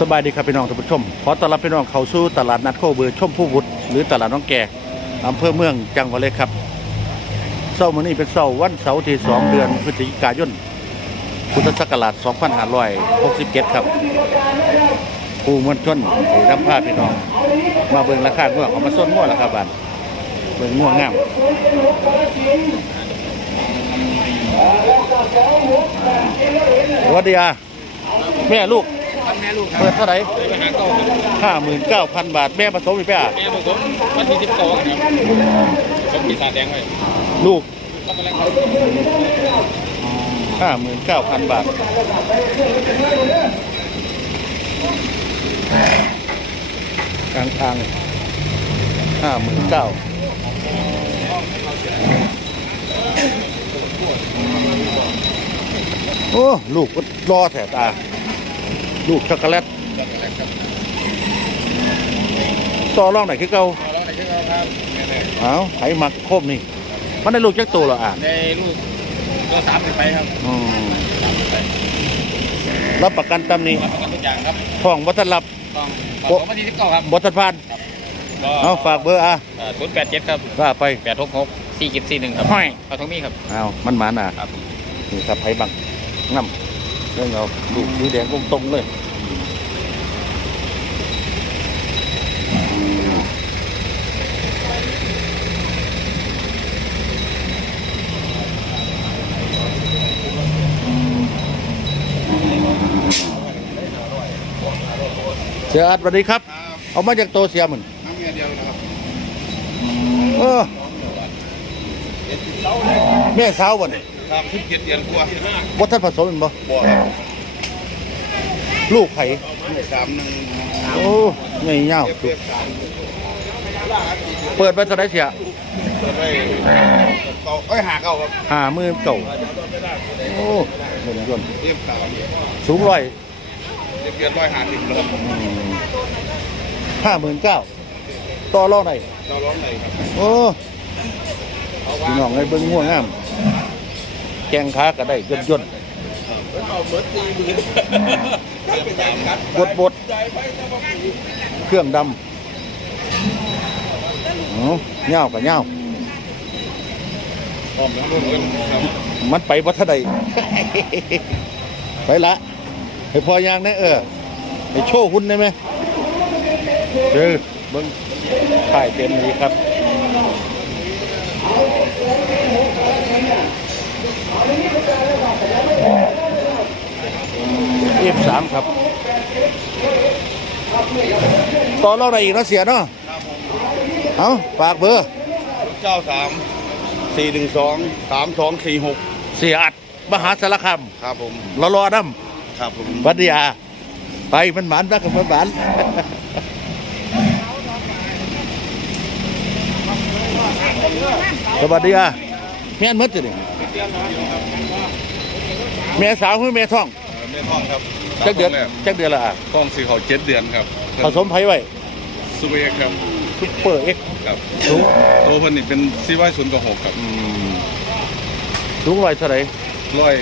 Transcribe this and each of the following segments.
สบายดีครับพี่น้องท่านผู้ชม ขอต้อนรับพี่น้องเข้าสู่ตลาดนัดโคเบือชมผู้บุตรหรือตลาดน้องแก่อำเภอเมืองจังหวัดเลยครับเสาร์มื้อนี้เป็นเสาร์วันเสาร์ที่ 2 เดือนพฤศจิกายนพุทธศักราช2567ครับผู้มวลชนที่นำพาพี่น้อง มาเบิ่งราคาง่วของมาส้นง่วแล้วครับบ้านเบิ่งง่วงามสวัสดีอาแม่ลูก แม่ลูกครับเปิดเท่าไหร่ไปหาเก่าครับห้าหมื่นเก้าพันบาท แม่ผสมอีกแม่แม่ผสมวันที่สิบสองครับผสมปีศาจแดงไว้ลูกก็กำลังเขาห้าหมื่นเก้าพันบาทกลางทางห้าหมื่นเก้าโอ้ ลูกก็รอแถตา ลูกช็อกโกแลตต่อรองไหนคือเก่าเอาแล้วไหนชื่อเขาครับเอาไถหมักโคมนี่ มันได้ลูกจักตัวเหรออะในลูกก็สามสิบไปครับอืมสามสิบไปรับประกันตำหนี้รับประกันทุกอย่างครับท้องวัฒนรับต้องผสมวันที่สิบเก้าครับวัฒนพานก็เอาฝากเบอร์อะศูนย์แปดเจ็ดครับว่าไปแปดหกหกสี่กิบสี่หนึ่งครับห้อยเอาทงมีครับเอามันหมาหนาครับนี่ครับไผบังน้ำ เรื่องาลูกมือแดงตรงๆเลยเสียอัดสวัสดีครับ เอามาจากโตเสียมือนน้ำเมียเดียวนะครับเออแม่สาวบ่เนี่ ยครับทุกเจ็ดเดือนกว่าว่าท่านผสมเป็นบ่บ่ครับลูกไข่สามหนึ่งโอ้ไม่เงาเปรียบสามเปิดไปเท่าไหรเสียจะได้เก่าเอ้ยหาเก่าครับห้ามือเก่าโอ้เงินยนต์เรียบสามสูงร้อยเรียบเดือนร้อยห้าสิบแล้วห้าหมื่นเก้าต่อรองไหนเราร้องไหนครับโอ้พี่น้องไอ้เบิ้งง่วงงาม แกงขาก็ได้ยนต์ยนต์เอาเหมือนตีมือเป็นการคัดบดบดเครื่องดำโอ้เงากับเงาพร้อมแล้วร่วมกันครับมันไปวัดเทาใดไปละให้พอยางนะเออไปโชว์หุ่นได้ไหมเออเบิ้งถ่ายเต็มเลยครับ เอฟสามครับ ต่อเราอะไรอีกเนาะเสียเนาะเอาฝากเบอร์เก้าสามสี่หนึ่งสองสามสองสี่หกเสียอัดมหาสารคามครับผมรอรอน้ครับผมำวัดยาไปมันหมานบ้ากับมันหมานสวัสดีอะแม่นหมดจินี่แม่สาวคือแม่ท้องแม่ท้องครับ จักเดือนจักเดือนละอะท้องสี่เขาเจ็ดเดือนครับผสมไผ่ไว้ซูเปอร์เอ็กซ์ครับซุปเปอร์เอ็กซ์ครับสูงตัวเพิ่นนี่เป็นซีไว้ศูนย์กับหกครับอืมสูงร้อยเท่าไหร่ร้อย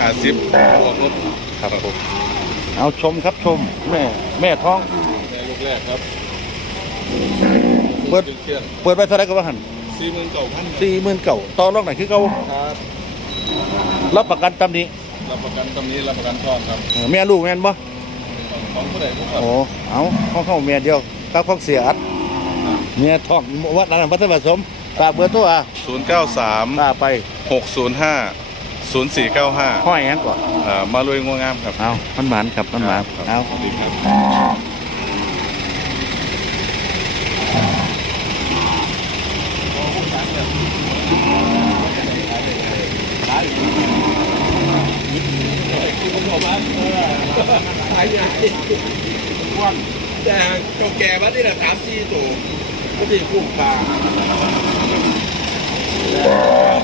ห้าสิบออกรถครับผมเอาชมครับชมแม่แม่ท้องในลูกแรกครับเปิดเชียนเปิดไปเท่าไหร่ก็ว่าหันสี่หมื่นเก้าพันสี่หมื่นเก่าต่อรองไหนคือเขาครับรับประกันตำนี้ รับประกันตำนี้รับประกันท้องครับเออแม่ลูกแม่นบ่ของผู้ใดผู้ครับโอ้เอาข้องเข้าแม่เดียวกับข้องเสียอัดเมียท้องวัดนั้นวัดผสมฝากเบอร์ตัวอะศูนย์เก้าสามป้าไปหกศูนย์ห้าศูนย์สี่เก้าห้าห้อยงั้นก่อนมาลุยงัวงามครับเอามันหมานครับมันหมานครับเอา สวัสดีครับ แต่เจ้าแก่มาที่แหละสามสี่ตัวก็ที่คุ้มค่า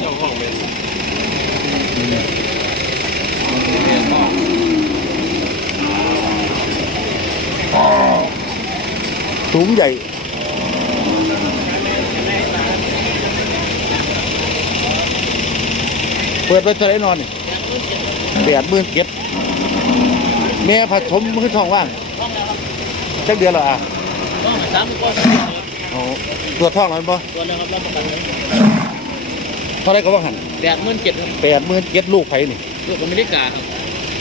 เจ้าห้องเป็นสูงใหญ่เปิดไปเท่าไรนอนนี่แปดหมื่นเก็ด แม่ผสมมือท้องว่างผจักเดือนและอะก็สามก็โอ้ตัวท้องแล้วบ่ตัวนึงครับรับประกันเลยเท่าไรก็ว่าหันแปดหมื่นเจ็ดครับแปดหมื่นเจ็ดลูกไผ่นี่ลูกอเมริกาครับ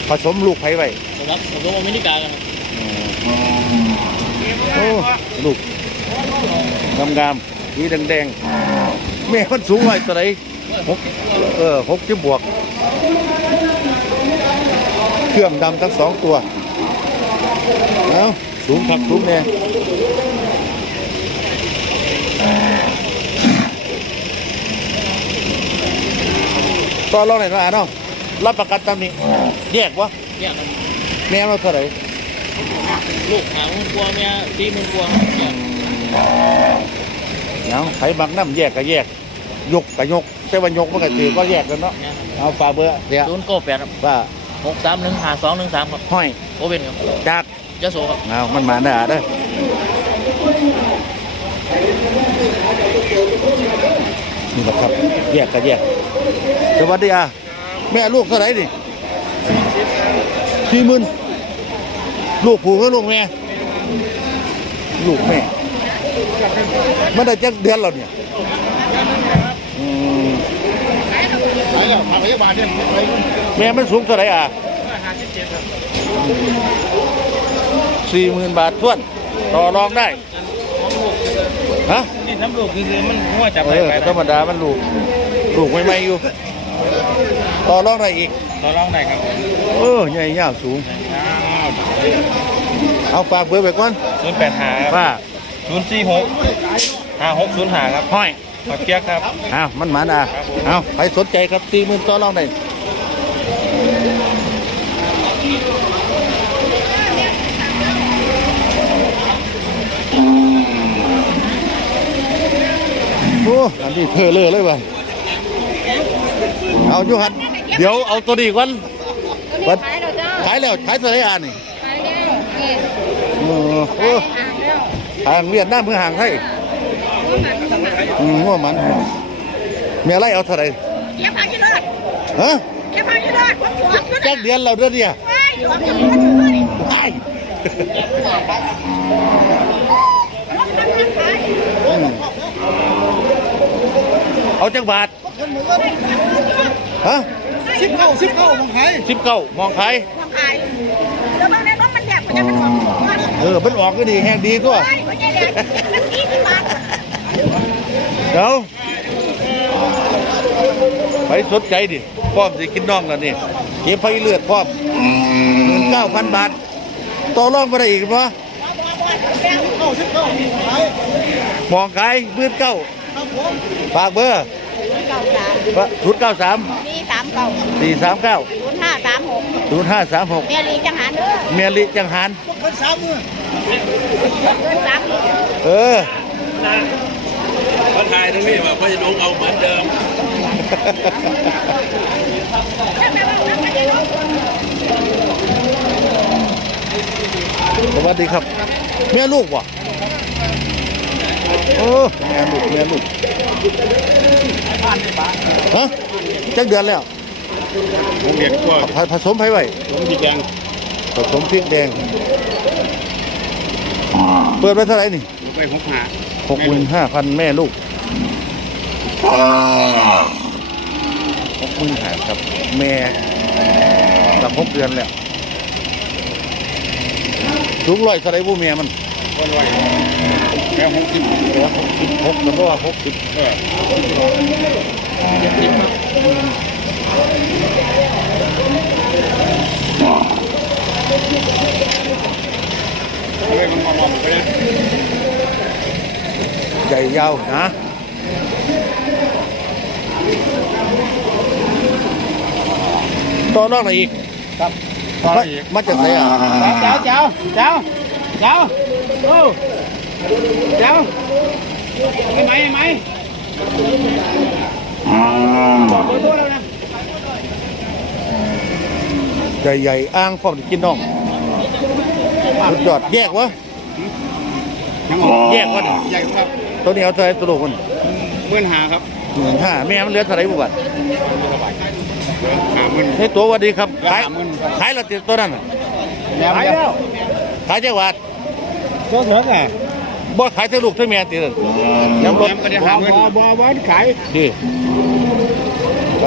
ผสมลูกไผ่ไว้ผมรับผมอเมริกากันครับโอ้ลูกงามงามๆสีแดงๆแม่มันสูงไว้ตัวไหนหกเออหกสิบบวก เครื่องดำทั้งสองตัวเอ้าสูงขับสูงแน่ต่อรองไหนอยนะอะเนาะรับประกันตามนี้แยกวะเนี่ยครับแม่เราเท่าไหร่ลูกหาหมื่นกว่าเมียสี่หมื่นกว่าครับเนี่ยเอาไผบักน้ำแยกก็แยก ยกก็ยกแต่ว่ายกมันก็ถือก็แยกกันเนาะเนี่ยครับเอาฝาเบอร์เดี๋ยวศูนย์เก้าแปดครับว่า หกสามหนึ่งห้าสองหนึ่งสามครับห้อยโอเว่นครับจากยะโสครับเอามันมาหน้าเด้อนี่แหละครับแยกก็แยกสวัสดีอะแม่ลูกเท่าไหร่ดิสี่หมื่นลูกผูกกับลูกแม่ ลูกแม่มันได้จักเดือนแล้วเนี่ยอืม ไป แล้วมาพยาบาลเนี่ยไปแม่มันสูงเท่าไหร่อะสี่หมื่นบาททวนต่อรองได้ฮะนี่ทำลูกคือมันหัวจับเออธรรมดามันลูกลูกไม่ไม่ๆอยู่ ต่อรองได้อีกต่อรองได้ครับเออใหญ่ยาวสูง เอาฝากเบอร์ไปก่อนศูนย์แปดห้าว่าศูนย์สี่หกห้าหกศูนย์ห้าครับห้อย ขอเกียร์ครับ อ้าวมันหมาน่ะเอาใครสนใจครับสี่หมื่นต่อรองได้โอ้อันนี้เพอเลยเลยว่ะเอาอยู่หันเดี๋ยวเอาตัวนี้ก่อนตัวนี้ขายแล้วจ้าขายแล้วขายตัวไหนอ่านนี่ขายแล้วนี่เออโอ้ขายอ่างแล้วห่างเวียดนามเพื่อห่างไทย หัวหมันหัวหมันอืมว่ามันเมียไรเอาเท่าไหร่เก็บผักยี่เลิศฮะเก็บผักยี่เลิศผมหวงก็แจ้งเดือนเราเดือนเดียวว้ายหวงจะพูดอยู่นี่ไอ้ผมทำงานขายอืมเอาจังบาทฮะสิบเข้าสิบเข้ามองใครสิบเก้ามองขายผมขายแล้วบางในรถมันแดกมันจะมันหอมหวานเออมันออกก็ดีแห้งดีตัวว้ายมันจะแดกมันกี่สิบบาท เดี๋ยวไปสนใจดิพร้อมสิกินน้องแล้วนี่เก็บไฟเลือดพร้อมหมื่นเก้าพันบาทต่อรองไปได้อีกปะเข้าสิบเข้าไปมองขายหมื่นเก้าครับผมฝากเบอร์เก้าสามชุดเก้าสามนี่สามเก้าสี่สามเก้าศูนย์ห้าสามหกศูนย์ห้าสามหกเมียลีจังหันเด้อเมียลิจังหันพวกคนสามมือเงินสามหมื่นเออ พระไทยตรงนี้ว่าพระจะลงเอาเหมือนเดิมสวัสดีครับแม่ลูกวะโอ้แม่ลูกแม่ลูกฮะจักเดือนแล้วผมเรียนกว่าผผสมไผ่ไว้ผมดีแดงผสมพริกแดง เปิดไว้เท่าไหร่นี่ไปหกหาหกหมื่นห้าพันแม่ลูก หกหมื่นห้าครับแม่กับหกเดือนแล้วสูงร้อยเท่าไหร่ผู้แม่มันก็ร้อยแค่หกสิบเหลือหกสิบหกแล้วก็ว่าหกสิบเออทำไมมันมามองไปเนี่ยใหญ่ยาวนะ ต่อรองอะไรอีกครับต่อมาอีกมาจากไหนอะเจ้าเจ้าเจ้าเจ้าโอ้เจ้าไอ้ไหมไอ้ไหมบอกเบอร์โทรแล้วนะใหญ่ใหญ่ๆอ้างพร้อมจะกินน้องสุดยอดแยกวะแยกวะเนี่ยแยกครับตัวนี้เอาเท่าไหรตัวลูกมันหมื่นหาครับหมื่นห้าแม่มันเหลือเท่าไหรบุบัติ หาหมื่นให้ตัวหวัดดีครับขายห้าหมื่นครับ ขายและติดตัวนั้นน่ะแล้วแล้วขายจังหวัดก็เถอะอะบ่ขายทั้งลูกทั้งแม่ติย้ำรถก็ได้หาเงินบ่บ่บ่ขายดิไป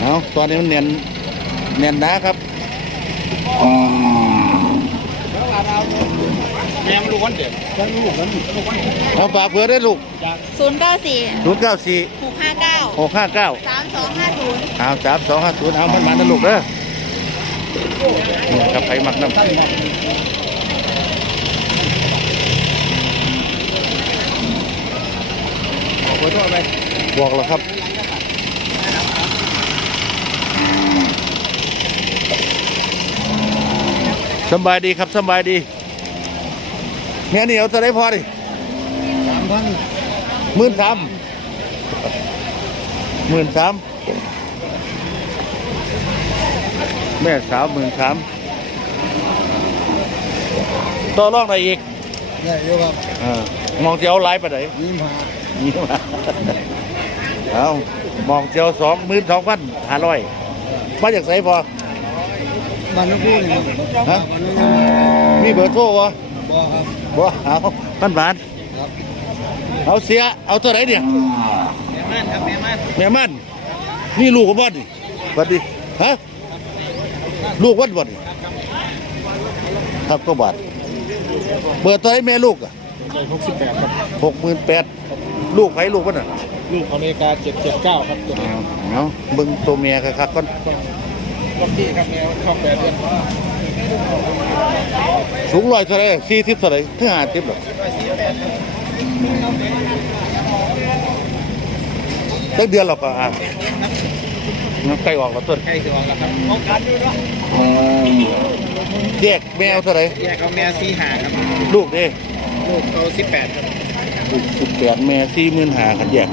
เอาตอนนี้มันเนียนเนียนหนะครับแม่มันรู้วันเด็กฉันรู้กันเอาฝากเพื่อได้ลูก ศูนย์เก้าสี่ศูนย์เก้าสี่หกห้าเก้าหกห้าเก้าสามสองห้าศูนย์เอาสามสองห้าศูนย์เอามันมานะลูกเด้อเนี่ยครับไปหมักน้ำขอโทษไปบอกแล้วครับสำบายดีครับสำบายดีเนี่ยนี่เอาจะได้พอดิสามพัน หมื่นสามหมื่นสามแม่สาวหมื่นสามต่อรองอะไรอีกได้เยอะครับเออมองเจ้าไลฟ์ไปไหนยี่สิบห้านี่มาเอามองเจ้าสองหมื่นสองพันห้าร้อยมาจากไสพอบ้านนู้นพูดนี่ฮะบ้านนู้นมีเบอร์โทรวะบ่ครับบ่เอาพันบาทครับ เอาเสียเอาเท่าไหร่เนี่ยแม่ม่านครับแม่ม่านแม่มันนี่ลูกกับบ่นี่บัดดิฮะลูกวัดบ่นี่ครับก็บาทเบอร์ตัวไหนแม่ลูกอะหกสิบแปดครับหกหมื่นแปดลูกไผลูกวัดน่ะลูกอเมริกาเจ็ดเจ็ดเก้าครับตัวนี้เอาเบิ่งตัวเมียคักๆก่อนล็อกกี้ครับแมวชอบแปดเดือนสูงร้อยเท่าไหร่สี่สิบเท่าไหร่ถึงห้าสิบหรอ กตั้งเดือนหรอกอะงั้นใกล้ออกแล้วต้นใกล้จะออกแล้วครับป้องกันด้วยเนาะแยกแมวเท่าไหร่แยกเอาแมวสี่หาครับ ลูกเด้ลูกเอาสิบแปดครับลูกสิบแปดแม่สี่หมื่นห้ากันแยก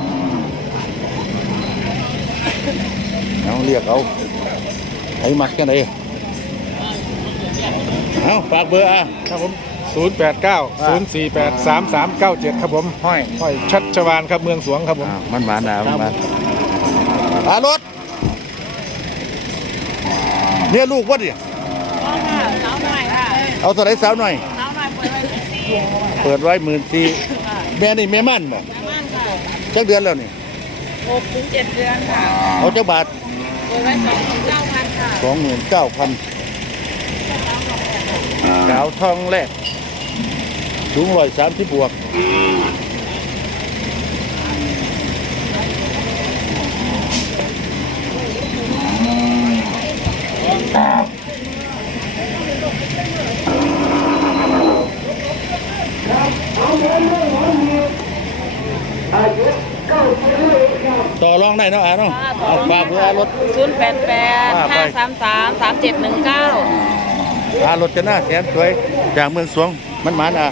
เอาเรียกเอาไอ้มักกันไหนเอาฝากเบอร์อะครับผม 0 8 9 0 4 8 3 3 9 7 ครับผมห้อยห้อยชัชวานครับเมืองสวงครับผมอ่ามันมาหนามันมาอารถเนี่ยลูกวะเนี่ยเอาค่ะสาวหน่อยค่ะเอาเท่าไหรสาวหน่อย สาวหน่อยเปิดไว้สิบสี่เปิดไว้หมื่นสี่แม่นี่แม่มั่นบ่แม่ม่านค่ะจักเดือนแล้วนี่หกถึงเจ็ดเดือนค่ะ เอาจักบาทเปิดไว้สองถึงเก้าพันค่ะสองหมื่นเก้าพันสาวทองแรก สูงร้อยสามสิบบวกต่อรองได้เนาะอะเนาะเอาฝากเบอร์รถ ศูนย์แปดแปดว่าไปห้าสามสามสามเจ็ดหนึ่งเก้าอารถจะหน้าแสนสวยจากเมืองสวงมันหมานอะ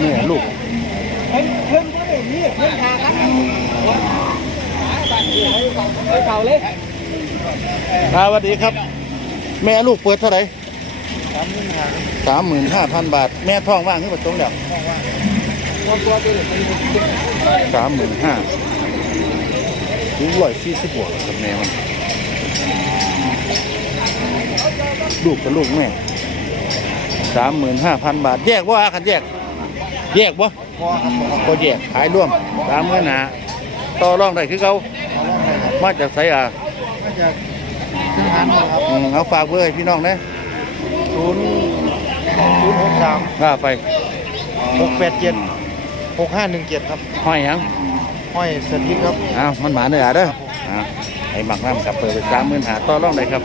นี่ลูกเพิ่นเพิ่น ก็ได้นี่าครับไปเข่าเลยสวัสดีครับ แม่ลูกเปิดเท่าไหร่สามหมื่นห้าพันบาท แม่ท้องว่างขึ้นมาตรงแล้วตัวสามหมื่นห้าถึงร้อยสี่สิบบวกกับแม่มันลูกกับลูกแม่สามหมื่นห้าพันบาท แยกว่าคันแยก แยกบ่พ อครับพอก็แยกขายร่วมสามหมื่นหาต่อรองได้คือเขามาจากไสอะมาจากทหารครับอืมเอาฝากเบอร์ให้พี่น้องนะศูนย์ศูนย์หกสามว่าไปหกแปดเจ็ดหกห้าหนึ่งเจ็ดครับห้อยหยังห้อยสถิตครับอ้าวมันหมาเนื้อเด้ออ่าไอ้หมักน้ำกับเปิดไปสามหมื่นหาต่อรองได้ครับ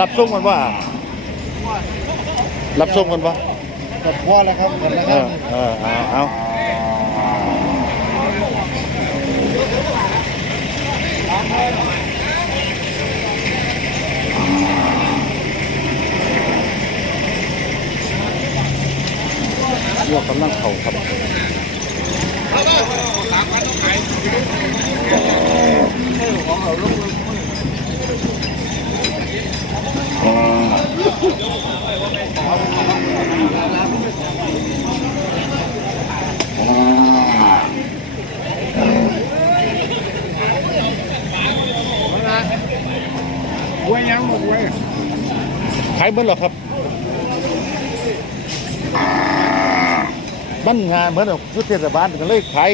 รับส่งกันว่า รับส่งกันว่า กดพ่อแล้วครับเออเออเอาเอาลวกกำลังเข่าครับสามพันตุ้งขายไม่ของเราลูก ขายเบิ้ลหรอครับ มันงานเหมือนกับชุดเทศบาลก็เลยขาย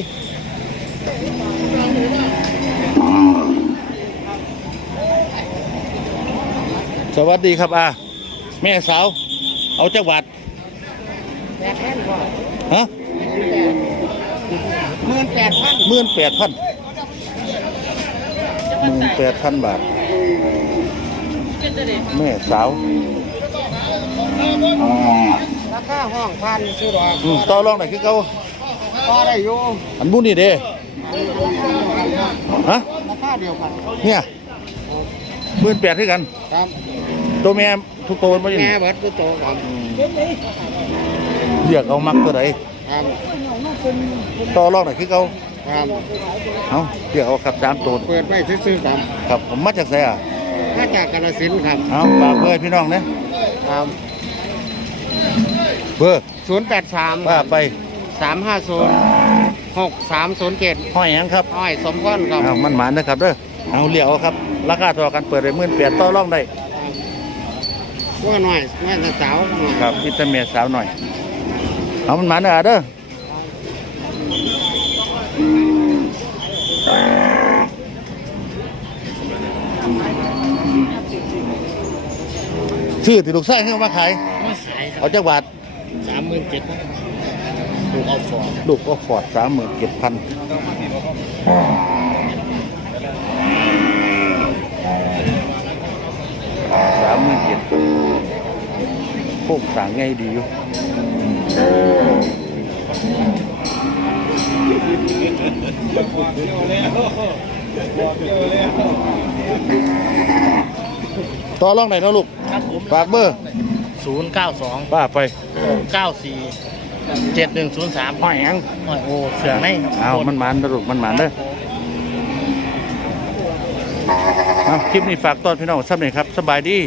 สวัสดีครับอาแม่สาว เอาจักรบาทแปดพันกว่าฮะหมื่นแปดพันหมื่นแปดพันหมื่นแปดพันบาท แม่สาวราคาห้องพันซื้อดอกอืมต่อรองไหนอยคือเขาก็ได้อยู่อันบุนี่เด้ฮะราคาเดียวกันเนี่ยห มื่นแปดที่กัน ครับตัวแม่ทุกตัวมันอยู่แม่นี่เบิดก็โตครับเรียกเอามักตัวไหนครับต่อรองไหนอยคือเขาครับเอาเรียกเอาครับสามตัวเปิดไว้ซื้อๆครับครับผมมาจากไสอะมาจากกาฬสินธุ์ครับเอาฝากเบอร์ให้พี่น้องนะครับเบอร์ศูนย์แปดสามว่าไปสามห้าศูนย์หกสามศูนย์เจ็ดห้อยหยังครับ อ้อยสมพรครับ เอามันหมานนะครับเด้อ เอาเรียกเอาครับ ราคาต่อกันเปิดไปหมื่นแปดต่อรองได้ว่าหน่อยแม่แต่สาวหน่อยครับอิตาเมียสาวหน่อย เอามันหมานเด้อเด้อชื่อที่ลูกไส้ให้เอามาขายไม่ขายครับเอาจักบาทสามหมื่นเจ็ดถูกเอาฟอร์ดลูกก็ฟอร์ดสามหมื่นเจ็ดพัน เจ็ดโค้งสร้างไงดีอยู่ต่อรองไหนอยเนาะลูกครับผมฝากเบอร์ศูนย์เก้าสองป้าไปเก้าสี่เจ็ดหนึ่งศูนย์สามห้อยหยังโอ้เสือในครับเอามันหมานนะลูกมันหมานเด้อเอาคลิปนี้ฝากตอนพี่น้องซ้ำหน่อยครับสบายดี